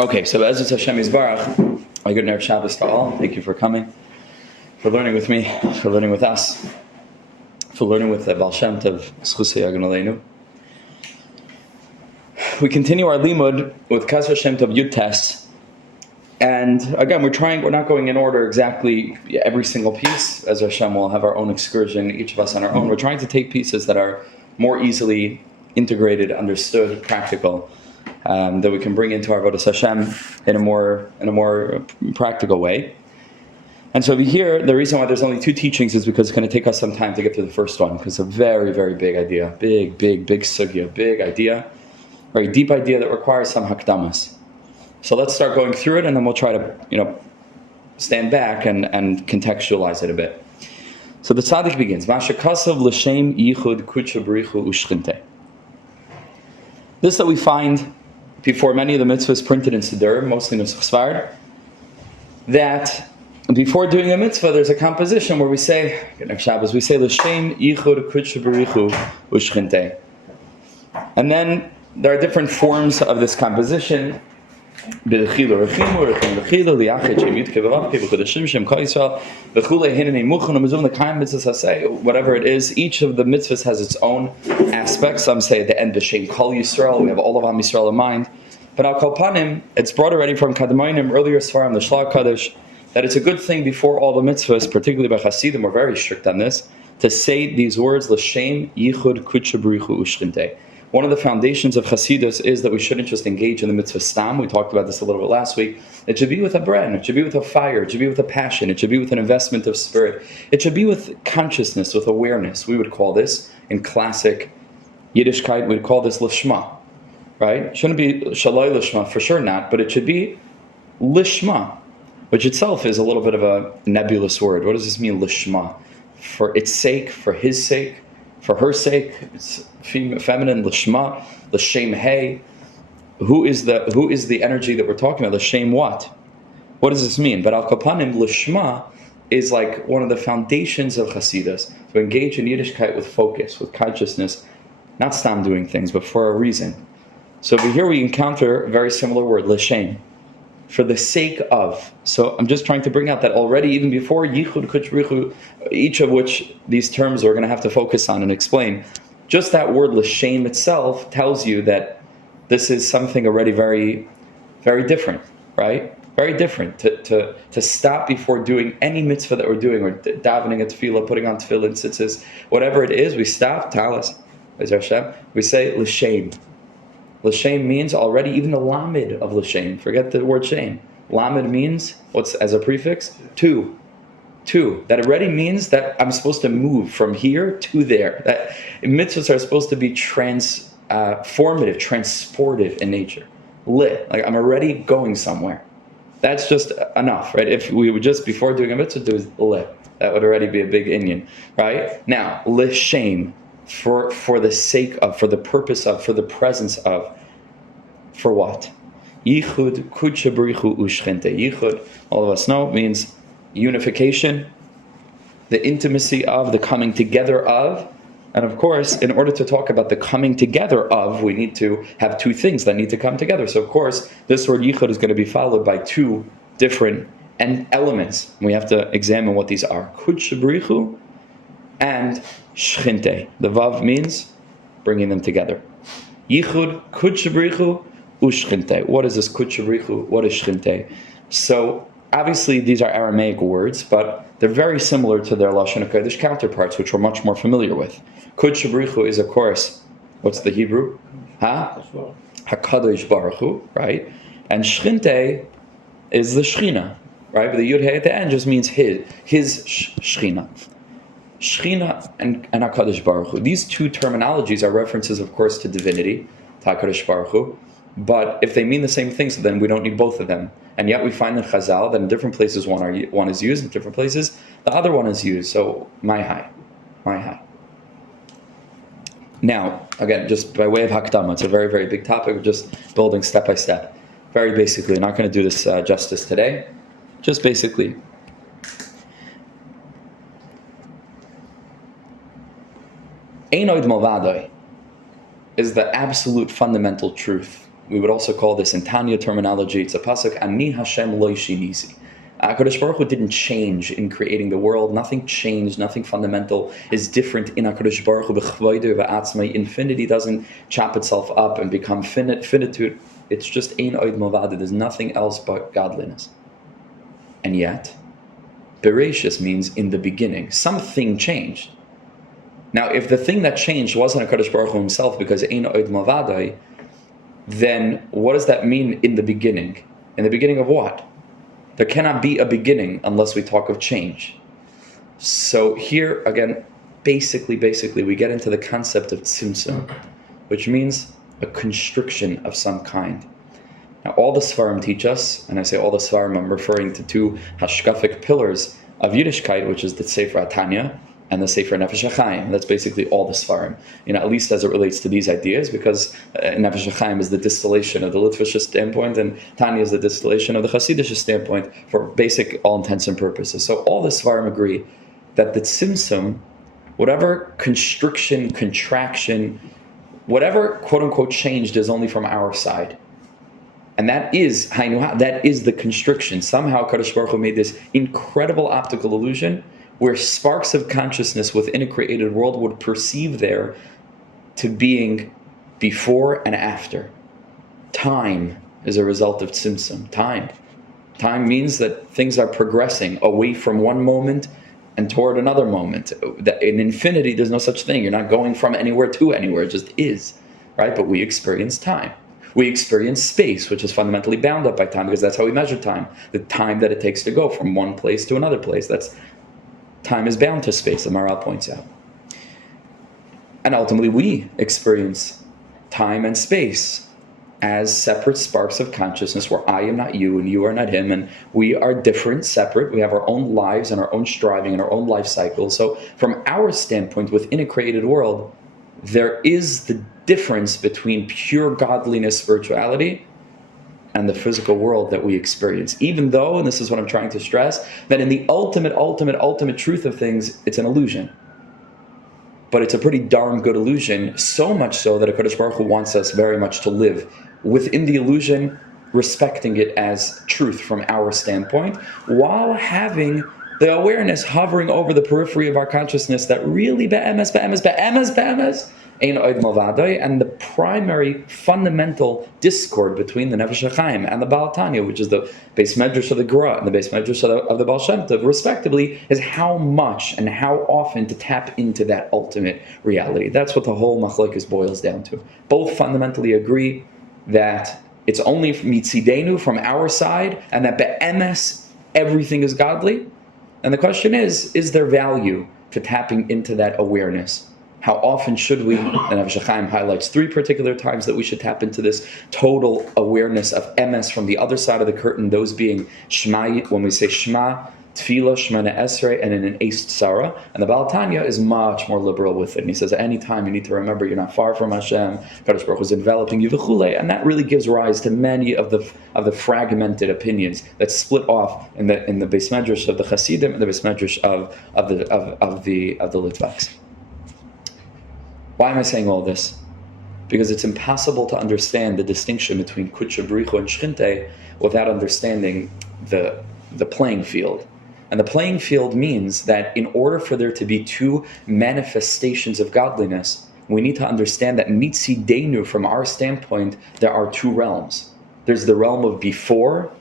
Okay, so as it's Hashem Yisbarach, my good Erev Shabbos to all. Thank you for coming, for learning with me, for learning with us, for learning with the LaShem of Schusay Yagun Aleinu. We continue our limud with Kudsha B'rich Hu Yud tests, and again, we're not going in order exactly every single piece, as Hashem will have our own excursion, each of us on our own. We're trying to take pieces that are more easily integrated, understood, practical, that we can bring into our Avodas Hashem in a more practical way. And so over here, the reason why there's only two teachings is because it's going to take us some time to get through the first one, because it's a very, very big idea, big sugya, big idea, very deep idea that requires some hakdamas. So let's start going through it, and then we'll try to, stand back and contextualize it a bit. So the tzaddik begins, Mashakasav LaShem Yichud Kudsha B'rich Hu u'shchintei. This that we find before many of the mitzvahs printed in Siddur, mostly in Sefirot, that before doing a mitzvah, there's a composition where we say, next Shabbos, we say LaShem Yichud Kudsha B'rich Hu u'shchintei. And then there are different forms of this composition. Whatever it is, each of the mitzvahs has its own aspects. Some say at the end, B'Shem Kol Yisrael, we have all of Am Yisrael in mind. But Al Kol Panim, it's brought already from Kadmonim, earlier Svarim, the Shlag Kaddish, that it's a good thing before all the mitzvahs, particularly by Hasidim, we're very strict on this, to say these words, L'Shem Yichud Kudsha B'rich Hu u'shchintei. One of the foundations of Hasidus is that we shouldn't just engage in the mitzvah stam. We talked about this a little bit last week. It should be with a bren. It should be with a fire. It should be with a passion. It should be with an investment of spirit. It should be with consciousness, with awareness. We would call this, in classic Yiddishkeit, we'd call this lishma, right? It shouldn't be shaloi lishma, for sure not, but it should be lishma, which itself is a little bit of a nebulous word. What does this mean, lishma? For its sake, for his sake, for her sake, it's feminine, l'shma, l'shem hey. Who is the energy that we're talking about? L'shem what? What does this mean? But al kapanim, l'shma is like one of the foundations of Hasidus, to engage in Yiddishkeit with focus, with consciousness, not stam doing things, but for a reason. So over here we encounter a very similar word, l'shem, for the sake of. So I'm just trying to bring out that already, even before Yichud Kudsha B'rich Hu, each of which these terms we're going to have to focus on and explain, just that word l'shem itself tells you that this is something already very, very different, right? Very different. To stop before doing any mitzvah that we're doing, or davening a tefillah, putting on tefillin, tzitzis, whatever it is, we stop, talis, we say l'shem. L'shem means already, even the lamed of l'shem, forget the word shem. Lamed means, what's as a prefix? Two. That already means that I'm supposed to move from here to there. That mitzvahs are supposed to be transformative, transportive in nature. Like I'm already going somewhere. That's just enough, right? If we would just, before doing a mitzvah, do lit, that would already be a big inyan, right? Now, l'shem, for the sake of, for the purpose of, for the presence of, for what? Yichud Kudsha B'rich Hu u'shchintei. Yichud, all of us know, means unification, the intimacy of, the coming together of. And of course, in order to talk about the coming together of, we need to have two things that need to come together. So of course, this word Yichud is going to be followed by two different elements. We have to examine what these are. Kudsha B'rich Hu and shchintei. The vav means bringing them together. Yichud Kudsha B'rich Hu u'shchintei. What is this Kudsha B'rich Hu? What is shchintei? So obviously these are Aramaic words, but they're very similar to their LaShem Kodesh counterparts, which we're much more familiar with. Kudsha B'rich Hu is, of course, what's the Hebrew? HaKadosh Baruch Hu, right? And shchintei is the Shechina, right? But the Yud Hey at the end just means his Shechina. Shechina and HaKadosh Baruch Hu. These two terminologies are references, of course, to divinity, to HaKadosh Baruch Hu. But if they mean the same thing, so then we don't need both of them. And yet we find in Chazal that in different places one is used, in different places the other one is used. So, my high. Now, again, just by way of Hakdama, it's a very, very big topic. We're just building step by step. Very basically, I'm not going to do this justice today. Just basically, Einoid Malvadoi is the absolute fundamental truth We would also call this in Tanya terminology, it's a pasuk, Ani Hashem lo shinisi. HaKadosh Baruch Hu didn't change in creating the world. Nothing changed, nothing fundamental is different in HaKadosh Baruch Hu. B'chvaydo v'atzmai. Infinity doesn't chop itself up and become finitude. It's just ein oid milvado. There's nothing else but godliness. And yet, Bereshis means in the beginning. Something changed. Now, if the thing that changed wasn't HaKadosh Baruch Hu himself, because ein oid milvado, then what does that mean in the beginning? In the beginning of what? There cannot be a beginning unless we talk of change. So here, again, basically, we get into the concept of Tzimtzum, which means a constriction of some kind. Now, all the Sfarim teach us, and I say all the Sfarim, I'm referring to two hashkafic pillars of Yiddishkeit, which is the Sefer Tanya and the Sefer Nefesh HaChaim. That's basically all the Sfarim, at least as it relates to these ideas, because Nefesh HaChaim is the distillation of the Litvish standpoint, and Tanya is the distillation of the Hasidish standpoint for basic all intents and purposes. So all the Sfarim agree that the Tzimtzum, whatever constriction, contraction, whatever quote-unquote changed is only from our side. And that is the constriction. Somehow Kadosh Baruch Hu made this incredible optical illusion where sparks of consciousness within a created world would perceive there to being before and after. Time is a result of Tzimtzum. Time means that things are progressing away from one moment and toward another moment. In infinity, there's no such thing. You're not going from anywhere to anywhere. It just is, right? But we experience time. We experience space, which is fundamentally bound up by time, because that's how we measure time. The time that it takes to go from one place to another place. Time is bound to space, the Maharal points out. And ultimately, we experience time and space as separate sparks of consciousness where I am not you and you are not him, and we are different, separate. We have our own lives and our own striving and our own life cycle. So from our standpoint, within a created world, there is the difference between pure godliness, spirituality, and the physical world that we experience. Even though, and this is what I'm trying to stress, that in the ultimate truth of things, it's an illusion. But it's a pretty darn good illusion, so much so that HaKadosh Baruch Hu wants us very much to live within the illusion, respecting it as truth from our standpoint, while having the awareness hovering over the periphery of our consciousness that really be'emes, ein oid malvadoi, and the primary fundamental discord between the Nefesh HaChaim and the Baal Tanya, which is the Beis Medrash of the Gra and the Beis Medrash of the Baal Shem Tov, respectively, is how much and how often to tap into that ultimate reality. That's what the whole machlokes boils down to. Both fundamentally agree that it's only mitzidenu, from our side, and that be'emes, everything is godly. And the question is there value to tapping into that awareness? How often should we? And Nefesh HaChaim highlights 3 particular times that we should tap into this total awareness of emes from the other side of the curtain, those being Shema, when we say Shema, Tefillah, Shemana Esrei, and in an Eist Sarah. And the Baal Tanya is much more liberal with it. And he says, at any time you need to remember you're not far from Hashem, Kadosh Baruch Hu is enveloping you, v'chulei. And that really gives rise to many of the fragmented opinions that split off in the Beis Medrash of the Hasidim and the Beis Medrash of the Litvaks. Why am I saying all this? Because it's impossible to understand the distinction between Kudsha B'rich Hu and Shchinte without understanding the playing field. And the playing field means that in order for there to be 2 manifestations of godliness, we need to understand that mitzidenu, from our standpoint, there are 2 realms. There's the realm of before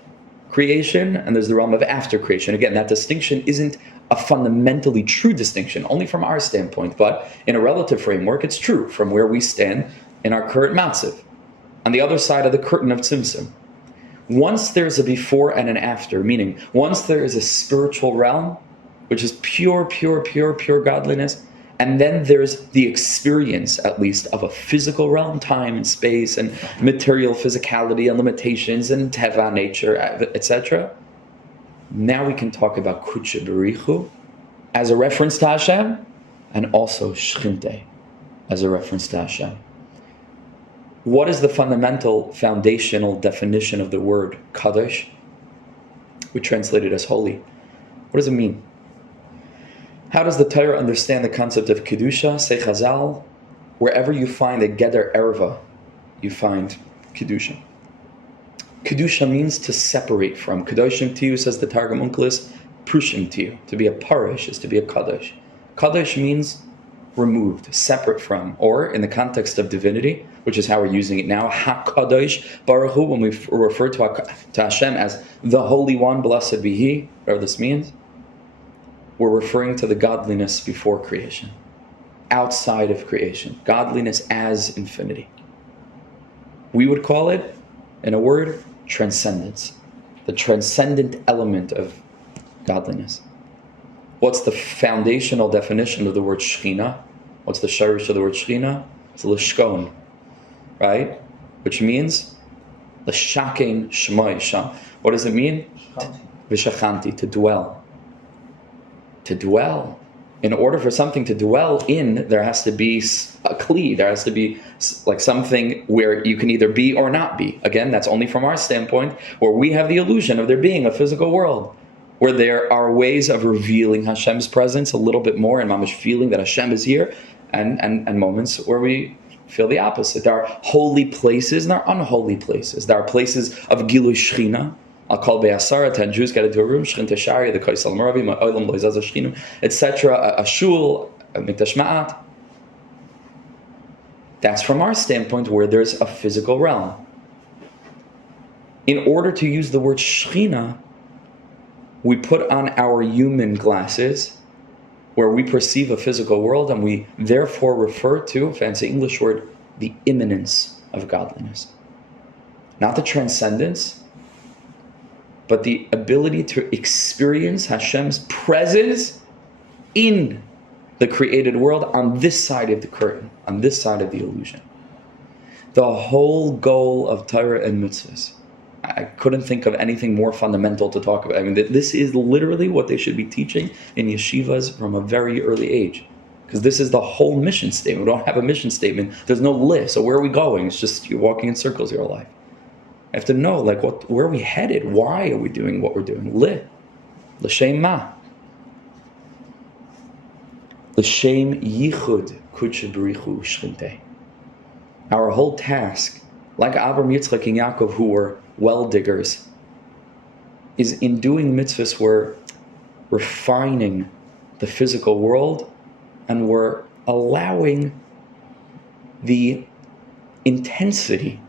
creation, and there's the realm of after creation. Again, that distinction isn't a fundamentally true distinction, only from our standpoint, but in a relative framework, it's true from where we stand in our current matziv, on the other side of the curtain of Tzimtzum. Once there's a before and an after, meaning once there is a spiritual realm, which is pure godliness, and then there's the experience, at least, of a physical realm, time and space, and material physicality and limitations, and teva, nature, etc. Now we can talk about Kudsha B'rich Hu as a reference to Hashem, and also Shchinte as a reference to Hashem. What is the fundamental, foundational definition of the word Kadosh? We translate it as holy. What does it mean? How does the Torah understand the concept of Kedusha? Say Chazal, wherever you find a Geder Erva, you find Kedusha. Kedusha means to separate from. Kedoshim tiyu, says the Targum Onkelos, prushim tiyu. To be a parish is to be a kadosh. Kadosh means removed, separate from, or in the context of divinity, which is how we're using it now, HaKadosh B'rich Hu, when we refer to Hashem as the Holy One, blessed be He, whatever this means, we're referring to the godliness before creation, outside of creation, godliness as infinity. We would call it, in a word, transcendence, the transcendent element of godliness. What's the foundational definition of the word Shechina? What's the shirish of the word Shechina? It's Lishkon, right? Which means L'shakein Shmai Sham. What does it mean? V'shachanti, to dwell. To dwell. In order for something to dwell in, there has to be a kli. There has to be like something where you can either be or not be. Again, that's only from our standpoint, where we have the illusion of there being a physical world, where there are ways of revealing Hashem's presence a little bit more, and mamish feeling that Hashem is here, and moments where we feel the opposite. There are holy places and there are unholy places. There are places of Gilui Shechina. I'll call Be'asara, 10 Jews get into a room, Shechin Teshari, the Kaisal Maravi, Ma'olam Loizaz Shechinu, etc., a shul, a Mikdash Ma'at. That's from our standpoint where there's a physical realm. In order to use the word Shechina, we put on our human glasses where we perceive a physical world, and we therefore refer to, fancy English word, the immanence of godliness. Not the transcendence, but the ability to experience Hashem's presence in the created world on this side of the curtain, on this side of the illusion. The whole goal of Torah and mitzvahs, I couldn't think of anything more fundamental to talk about. I mean, this is literally what they should be teaching in yeshivas from a very early age. Because this is the whole mission statement. We don't have a mission statement. There's no list. So where are we going? It's just you're walking in circles your whole life. I have to know, like, where are we headed? Why are we doing what we're doing? LaShem ma. LaShem Yichud Kudsha B'rich Hu Shchintei. Our whole task, like Abraham, Yitzchak, and Yaakov, who were well diggers, is in doing mitzvahs we're refining the physical world, and we're allowing the intensity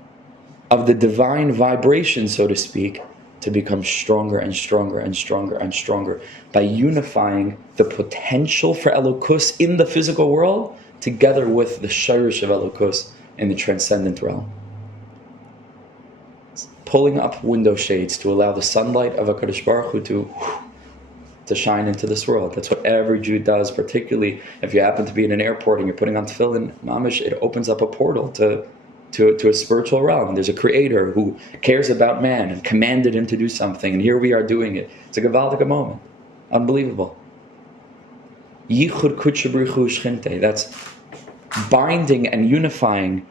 of the divine vibration, so to speak, to become stronger and stronger and stronger and stronger by unifying the potential for Elokus in the physical world together with the shirish of Elokus in the transcendent realm. Pulling up window shades to allow the sunlight of HaKadosh Baruch Hu to shine into this world. That's what every Jew does, particularly if you happen to be in an airport and you're putting on tefillin, mamish, it opens up a portal to a spiritual realm. There's a creator who cares about man and commanded him to do something, and here we are doing it. It's a gewaldige moment. Unbelievable. Yichud Kudsha B'rich Hu Shchintei. That's binding and unifying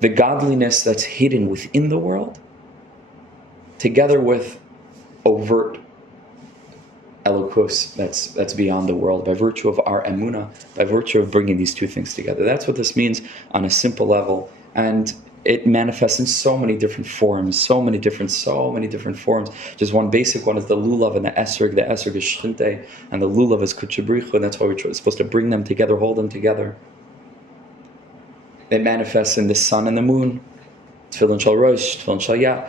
the godliness that's hidden within the world together with overt Elokus that's beyond the world, by virtue of our emunah, by virtue of bringing these two things together. That's what this means on a simple level, and it manifests in so many different forms, so many different forms. Just one basic one is the lulav and the esrog. The esrog is shchintei, and the lulav is Kudsha B'rich Hu, and that's why we're supposed to bring them together, hold them together. It manifests in the sun and the moon, tefillin shel rosh, tefillin shel yah.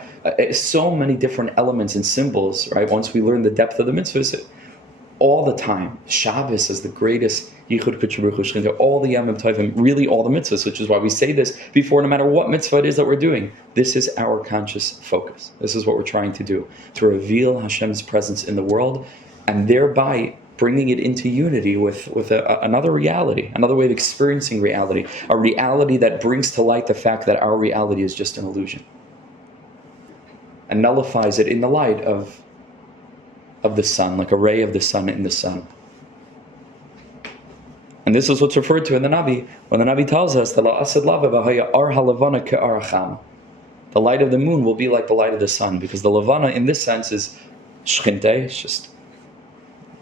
So many different elements and symbols, right? Once we learn the depth of the mitzvahs, all the time. Shabbos is the greatest Yichud Kudsha B'rich Hu Shchintei. All the Yamim Tovim, really all the mitzvahs, which is why we say this before, no matter what mitzvah it is that we're doing. This is our conscious focus. This is what we're trying to do, to reveal Hashem's presence in the world, and thereby bringing it into unity with another reality, another way of experiencing reality, a reality that brings to light the fact that our reality is just an illusion, and nullifies it in the light of the sun, like a ray of the sun in the sun. And this is what's referred to in the Navi, when the Navi tells us that the light of the moon will be like the light of the sun, because the Levana in this sense is Shchintei, it's just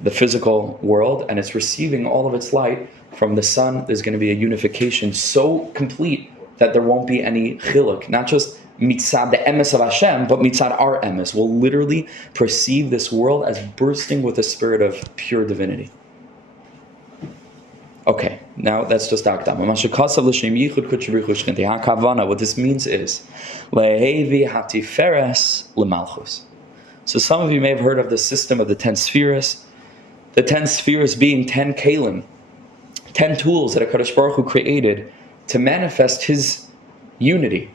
the physical world, and it's receiving all of its light from the sun. There's going to be a unification so complete that there won't be any chiluk, not just mitzad the emes of Hashem, but mitzad our emes. We'll literally perceive this world as bursting with a spirit of pure divinity. Okay, now that's just Akdam. Yichud Kudsha B'rich Hu Shchinti. HaKavana, what this means is lehevi hatiferes lemalchus. So some of you may have heard of the system of the 10 spheres. The 10 spheres being 10 kalim, 10 tools that HaKadosh Baruch Hu created to manifest His unity.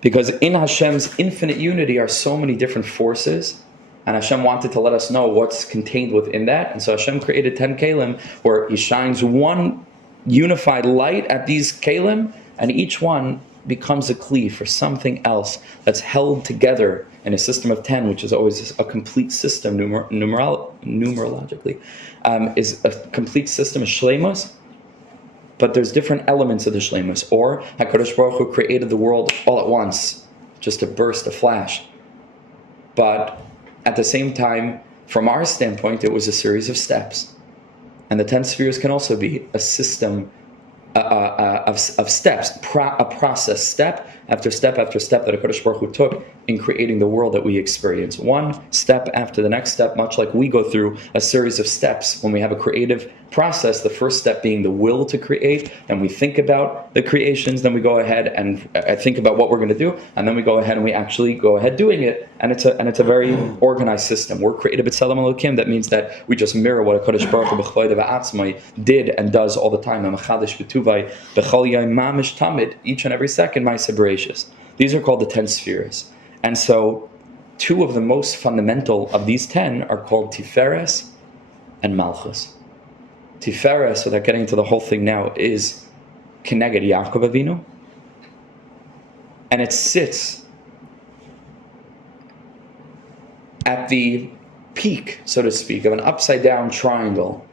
Because in Hashem's infinite unity are so many different forces, and Hashem wanted to let us know what's contained within that. And so Hashem created 10 kalim where He shines one unified light at these kalim, and each one becomes a kli for something else that's held together in a system of 10, which is always a complete system numerologically, is a complete system of shleimus. But there's different elements of the shleimus. Or HaKadosh Baruch Hu created the world all at once, just a burst, a flash. But at the same time, from our standpoint, it was a series of steps. And the 10 spheres can also be a system of steps, a process, step after step after step that HaKadosh Baruch Hu took in creating the world that we experience. One step after the next step, much like we go through a series of steps when we have a creative process, the first step being the will to create, then we think about the creations, then we go ahead and think about what we're going to do, and then we go ahead and we actually go ahead doing it, and it's a very organized system. We're created b'tzelem Elokim. That means that we just mirror what HaKadosh Baruch Hu b'chvayda v'atzmai did and does all the time. Each and every second, ma'aseh bereishis. These are called the 10 spheres. And so, two of the most fundamental of these 10 are called Tiferes and Malchus. Tiferes, without getting into the whole thing now, is Keneged Yaakov Avinu. And it sits at the peak, so to speak, of an upside-down triangle.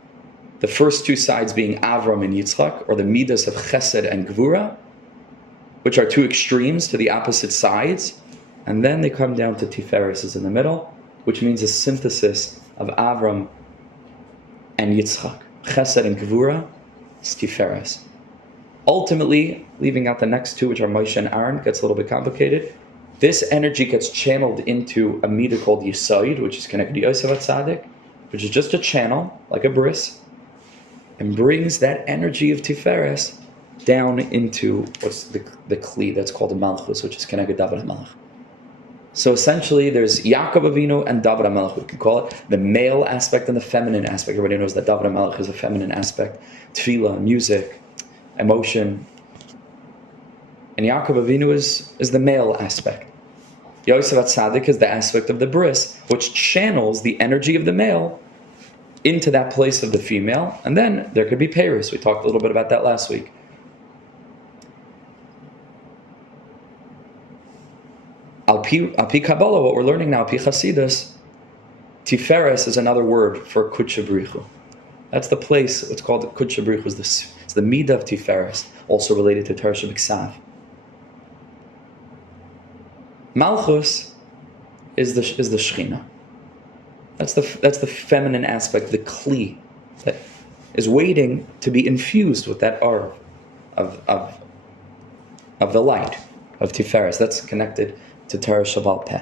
The first two sides being Avram and Yitzchak, or the Midas of Chesed and Gvura, which are two extremes to the opposite sides. And then they come down to Tiferes is in the middle, which means a synthesis of Avram and Yitzchak. Chesed and Gvura is Tiferes. Ultimately, leaving out the next two, which are Moshe and Aaron, gets a little bit complicated. This energy gets channeled into a midah called Yesod, which is connected to Yosef HaTzadik, which is just a channel, like a bris, and brings that energy of Tiferes down into what's the Kli that's called the Malchus, which is connected to David HaMelech. So essentially, there's Yaakov Avinu and David HaMelech. We could call it the male aspect and the feminine aspect. Everybody knows that David HaMelech is a feminine aspect. Tefillah, music, emotion. And Yaakov Avinu is the male aspect. Yosef HaTzadik is the aspect of the bris, which channels the energy of the male into that place of the female. And then there could be Paris. We talked a little bit about that last week. Al pi Kabbalah, what we're learning now, pi Chasidus, Tiferes is another word for Kudsha B'rich Hu. That's the place, it's called Kudsha B'rich Hu. It's the midah of Tiferes, also related to Torah B'ksav. Malchus is the Shechina. That's the feminine aspect, the Kli, that is waiting to be infused with that aura of the light of Tiferes. That's connected to Torah Shabbat Peh.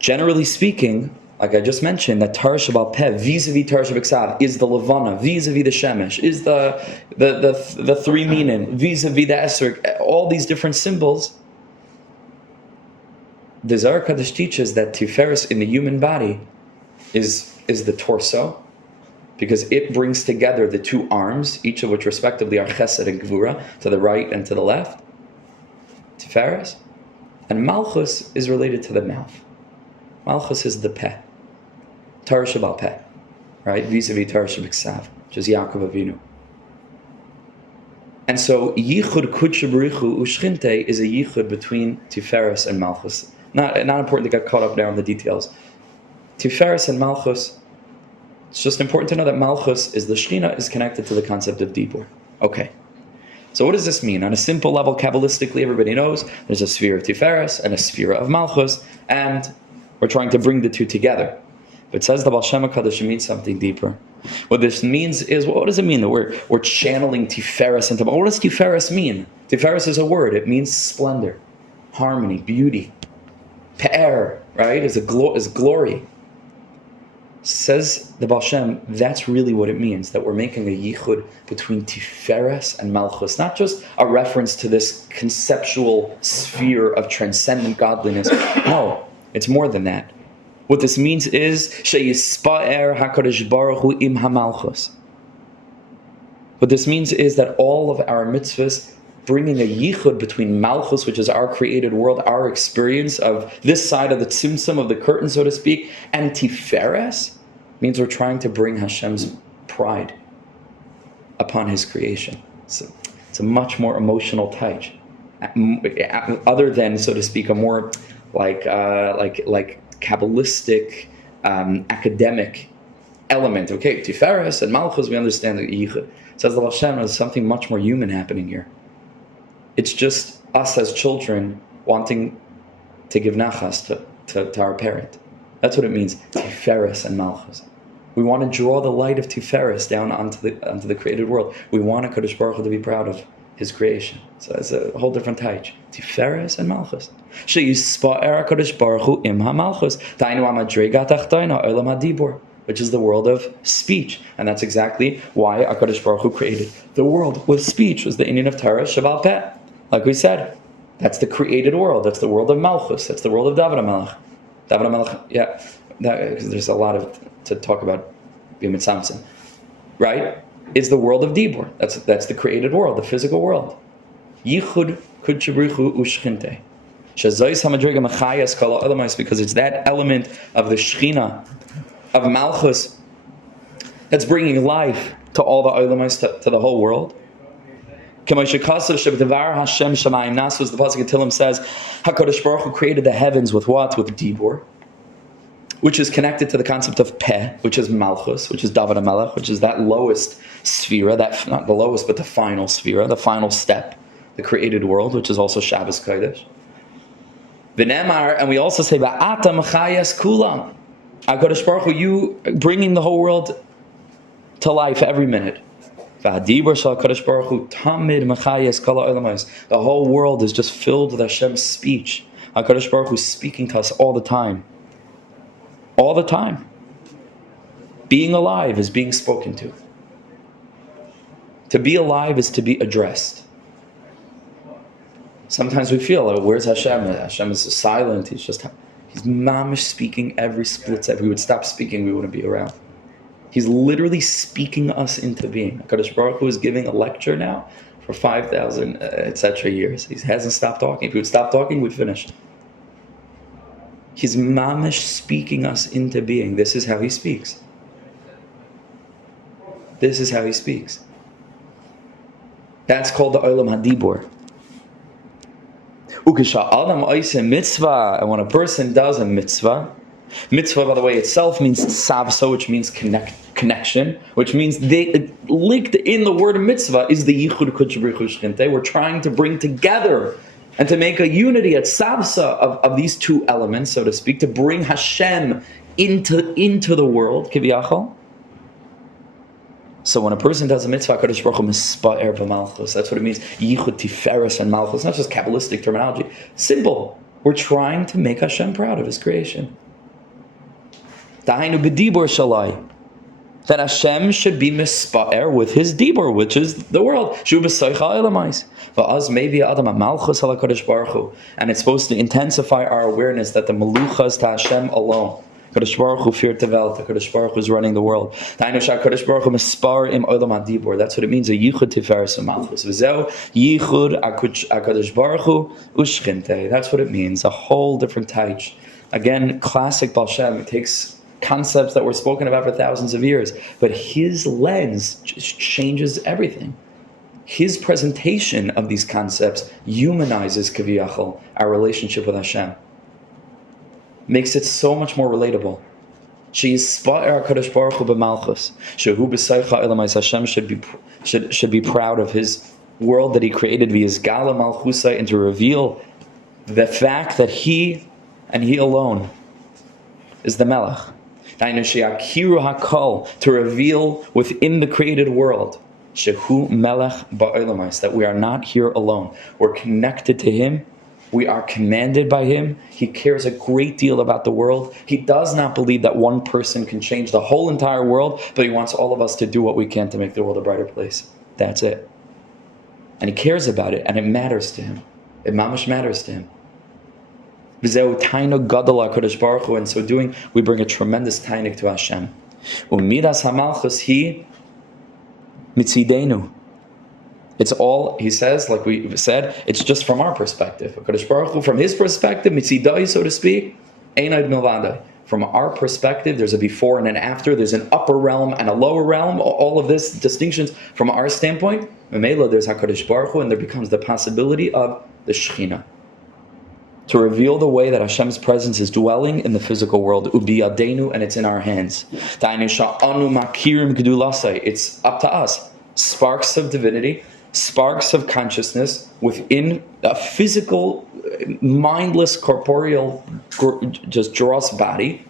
Generally speaking, like I just mentioned, that Torah Shabbat Peh vis-a-vis Torah Shabbat is the Levana, vis-a-vis the Shemesh, is the three minim, vis-a-vis the Esrog, all these different symbols. The Zohar Kadosh teaches that Tiferes in the human body is the torso, because it brings together the two arms, each of which respectively are Chesed and Gvura, to the right and to the left. Tiferes. And Malchus is related to the mouth. Malchus is the Peh. Torah Shabbat Peh. Right? Vis-a-vis Torah Shabbat, which is Yaakov Avinu. And so Yichud Kudsha B'rich Hu Ushchinte is a Yichud between Tiferes and Malchus. Not important to get caught up now in the details. Tiferes and Malchus, it's just important to know that Malchus is the Shechina, is connected to the concept of Dibur. Okay. So what does this mean? On a simple level, Kabbalistically, everybody knows there's a sphere of Tiferes and a sphere of Malchus, and we're trying to bring the two together. But says the LaShem HaKadosh, it means something deeper. What this means is, what does it mean that we're channeling Tiferes into? What does Tiferes mean? Tiferes is a word. It means splendor, harmony, beauty. Pe'er, right, is glory. Says the LaShem, that's really what it means, that we're making a yichud between Tiferes and Malchus. Not just a reference to this conceptual sphere of transcendent godliness. No, it's more than that. What this means is sheyispaer HaKadosh Baruch Hu im hamalchus. What this means is that all of our mitzvahs bringing a yichud between Malchus, which is our created world, our experience of this side of the Tzimtzum, of the curtain, so to speak, and Tiferes, means we're trying to bring Hashem's pride upon His creation. It's a much more emotional touch, other than, so to speak, a more like Kabbalistic, academic element. Okay, Tiferes and Malchus, we understand the yichud. It says the LaShem, there's something much more human happening here. It's just us as children wanting to give nachas to our parent. That's what it means, Tiferes and Malchus. We want to draw the light of Tiferes down onto the created world. We want HaKadosh Baruch Hu to be proud of His creation. So it's a whole different type. Tiferes and Malchus. Sheyispaer HaKadosh Baruch Hu im hamalchus. Tainu hamadrega tachtoina olam hadibur, which is the world of speech. And that's exactly why HaKadosh Baruch Hu created the world with speech, was the inyan of Torah Shabbal Peh. Like we said, that's the created world. That's the world of Malchus. That's the world of David HaMelech. David HaMelech, yeah, there's a lot to talk about Tzimtzum, right? Is the world of Dibur. That's the created world, the physical world. Yichud Kudsha B'rich Hu u'shchinte. Shazayis hamadrega machayas kala olamais, because it's that element of the Shechina, of Malchus, that's bringing life to all the olamais, to the whole world. As the pasuk of Tehillim says, HaKadosh Baruch Hu created the heavens with what? With Dibur, which is connected to the concept of Peh, which is Malchus, which is David HaMelech, which is that lowest sphera, that not the lowest, but the final sphera, the final step, the created world, which is also Shabbos Kodesh. V'nemar, and we also say, Va'ata mechayas kulam. HaKadosh Baruch Hu, you bringing the whole world to life every minute. The whole world is just filled with Hashem's speech. HaKadosh Baruch Hu is speaking to us all the time. All the time. Being alive is being spoken to. To be alive is to be addressed. Sometimes we feel, oh, where's Hashem? Hashem is silent. He's mamish speaking every split second. If we would stop speaking, we wouldn't be around. He's literally speaking us into being. HaKadosh Baruch Hu is giving a lecture now for 5,000, etc. years. He hasn't stopped talking. If he would stop talking, we'd finish. He's mamish speaking us into being. This is how He speaks. This is how He speaks. That's called the Olam HaDibur. Ukesha Adam Oisem Mitzvah. And when a person does a mitzvah, mitzvah, by the way, itself means savso, which means connection, which means they linked in the word mitzvah is the Yichud Kudsha B'rich Hu shchinte. We're trying to bring together and to make a unity at savsa of these two elements, so to speak, to bring Hashem into the world, kiviyachol. So when a person does a mitzvah, HaKadosh Baruch Hu mispaer b'malchus. That's what it means. Yichud Tiferes and Malchus. Not just Kabbalistic terminology. Simple. We're trying to make Hashem proud of His creation. Dahainu b'dibur shalai. That Hashem should be mispaer with His dibur, which is the world. Shu b'soicha elamais. Va'az mevi adam ha'malchus ala HaKadosh Baruch Hu. And it's supposed to intensify our awareness that the melucha is to Hashem alone. HaKadosh Baruch Hu feared Tevel. HaKadosh Baruch Hu is running the world. HaKadosh Baruch Hu mispar im olam hadibur. That's what it means. A yichud tiferes u'malchus. V'zeu yichud HaKadosh Baruch Hu u'shchinte. That's what it means. A whole different taich. Again, classic LaShem. It takes concepts that were spoken about for thousands of years, but his lens just changes everything. His presentation of these concepts humanizes kaviyachol, our relationship with Hashem. Makes it so much more relatable. HaKadosh Baruch Hu b'malchus. Shehu b'saycha elamais. Hashem should be proud of His world that He created, v'yizgala malchusai, and to reveal the fact that He and He alone is the Melech. To reveal within the created world Shehu Melech Ba'olamais, that we are not here alone. We're connected to Him. We are commanded by Him. He cares a great deal about the world. He does not believe that one person can change the whole entire world, but He wants all of us to do what we can to make the world a brighter place. That's it. And He cares about it, and it matters to Him. It mamash matters to Him. And so doing, we bring a tremendous tainik to Hashem. Umidas hamalchus hi mitzidenu. It's all, he says, like we said, it's just from our perspective. HaKadosh Baruch Hu, from His perspective, mitzidai, so to speak, einad milvadai. From our perspective, there's a before and an after. There's an upper realm and a lower realm. All of this distinctions from our standpoint. Memela, there's HaKadosh Baruch Hu, and there becomes the possibility of the Shekhinah. To reveal the way that Hashem's presence is dwelling in the physical world. Ubiyadenu, and it's in our hands. It's up to us. Sparks of divinity, sparks of consciousness within a physical, mindless, corporeal, just dross body,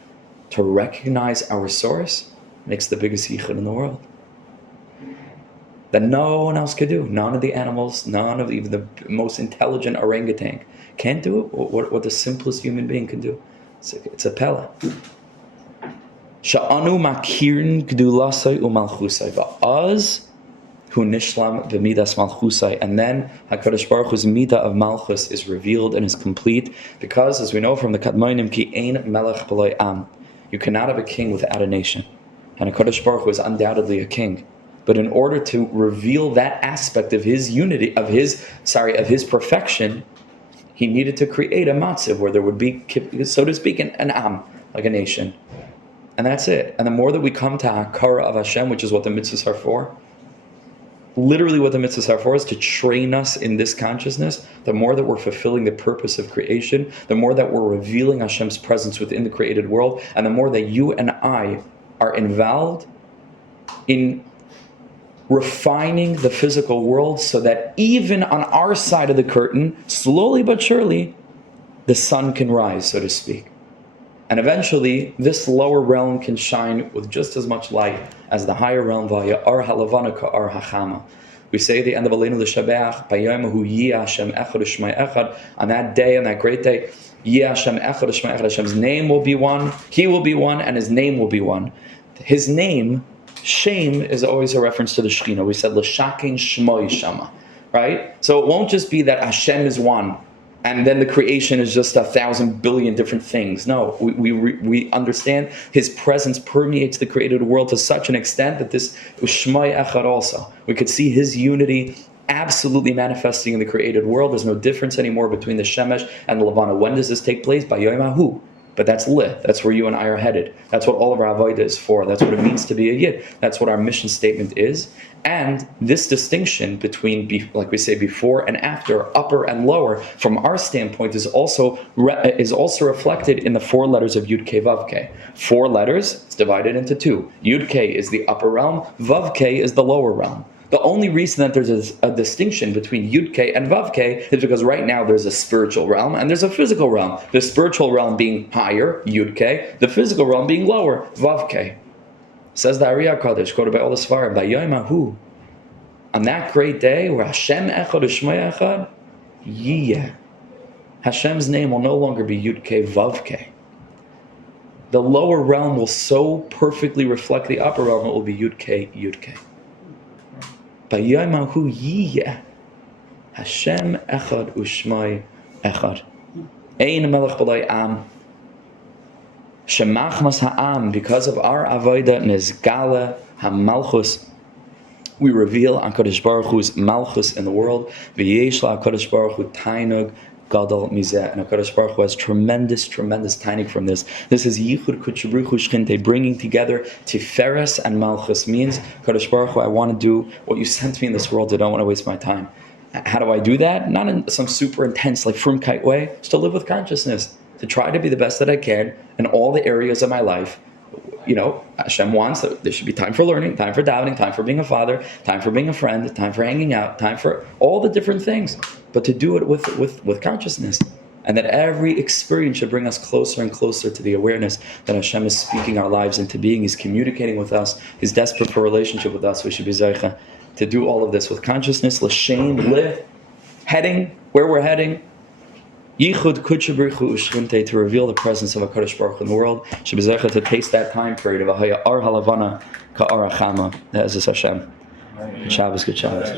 to recognize our source makes the biggest yichud in the world. That no one else could do. None of the animals, none of even the most intelligent orangutan can't do it. What the simplest human being can do. It's a pella. Sha'anu makirin gdulasai umalchusai va'az hu nishlam b'midas malchusai. And then HaKadosh Baruch Hu's midah of malchus is revealed and is complete, because, as we know from the Kadmonim, ki ein melech b'loi am. You cannot have a king without a nation. And HaKadosh Baruch Hu is undoubtedly a king. But in order to reveal that aspect of His unity, of His perfection, He needed to create a matziv where there would be, so to speak, an am, like a nation. And that's it. And the more that we come to Hakara of Hashem, which is what the mitzvahs are for, literally what the mitzvahs are for is to train us in this consciousness. The more that we're fulfilling the purpose of creation, the more that we're revealing Hashem's presence within the created world, and the more that you and I are involved in refining the physical world, so that even on our side of the curtain, slowly but surely, the sun can rise, so to speak. And eventually, this lower realm can shine with just as much light as the higher realm, via ar halavana ka ar hachama. We say at the end of Aleinu l'shabeach, Bayomahu Yi Hashem Echad U'Shmai Echad, on that day, on that great day, Yi Hashem Echad U'Shmai Echad, Hashem's name will be one, He will be one, and His name will be one. His name, Shem, is always a reference to the Shekhinah. We said l'shakin shmoi shama, right? So it won't just be that Hashem is one, and then the creation is just 1,000 billion different things. No, we understand His presence permeates the created world to such an extent that this shmoi echad also. We could see His unity absolutely manifesting in the created world. There's no difference anymore between the Shemesh and the Levana. When does this take place? By Yom Ahu. But that's lit. That's where you and I are headed. That's what all of our avodah is for. That's what it means to be a yid. That's what our mission statement is. And this distinction between, like we say, before and after, upper and lower, from our standpoint, is also reflected in the 4 letters of Yud K Vav K. 4 letters. It's divided into 2. Yud K is the upper realm. Vav K is the lower realm. The only reason that there's a distinction between Yud K and Vav K is because right now there's a spiritual realm and there's a physical realm. The spiritual realm being higher, Yud K, the physical realm being lower, Vav K. Says the Ari HaKadosh, quoted by all the Sefirot, Bayom Ahu, on that great day where Hashem Echad U'Shmai Echad, Yiyeh, Hashem's name will no longer be Yud K, Vav K. The lower realm will so perfectly reflect the upper realm, it will be Yud K, Yud K. Bayomahu Yiyeh, Hashem Echad U'Shmai Echad. Ein Melech B'lai Am. Shemachmas Ha'am, because of our avodah Nizgala HaMalchus, we reveal on Kadosh Baruch Hu's Malchus in the world. V'yesh la Kadosh Baruch Hu Tainug Gadol Mizeh. And Kadosh Baruch Hu has tremendous tainik from this. This is Yichud Kudsha B'rich Hu Shchinte, bringing together Tiferes and Malchus. Means, Kadosh Baruch Hu, I want to do what you sent me in this world. I don't want to waste my time. How do I do that? Not in some super intense, like Frumkeit way. Just to live with consciousness. To try to be the best that I can in all the areas of my life. You know, Hashem wants that there should be time for learning, time for davening, time for being a father, time for being a friend, time for hanging out, time for all the different things. But to do it with consciousness. and that every experience should bring us closer and closer to the awareness that Hashem is speaking our lives into being. He's communicating with us. He's desperate for a relationship with us. We should be zeicha to do all of this with consciousness. LaShem, heading where we're heading. Yichud Kudsha B'rich Hu to reveal the presence of HaKadosh Baruch Hu in the world. Should be zeicha to taste that time period of Ahaya Ar Halavana Ka Ar Achama. That is Hashem. Good Shabbos, good Shabbos.